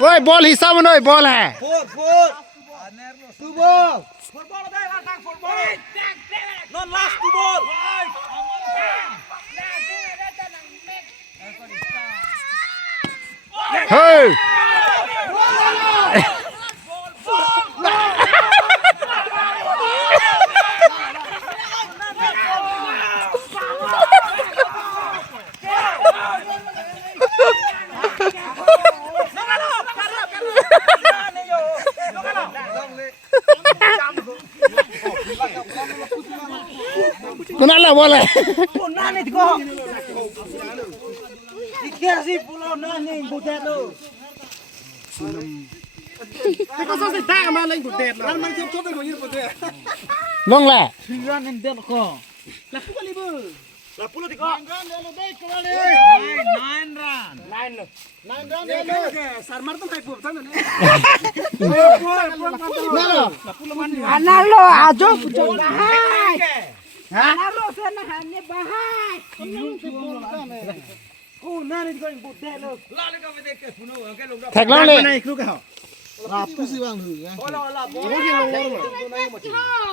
Ôi ball हिस्सा में नहीं बॉल है Hey! Kunala boleh. Nani kok? Dikasih pulau nani butet lo. Tiko sasi tak maling butet lo. Kan macam coba kau ini butet. Nong lah. Hiran yang dia kok. Lapu kali bu. Lapu lo tiko. Nine run. Nine run lo. Sarmar tu tak pup sana ni. Anak lo ajo pucuk bahai. Anak lo sana hanya bahai. Oh, nani kau yang butet lo. Lalu kau berdek ke puno, angkat lo. Thạch lắm đi. Lapu sih bang. Oh, lapu.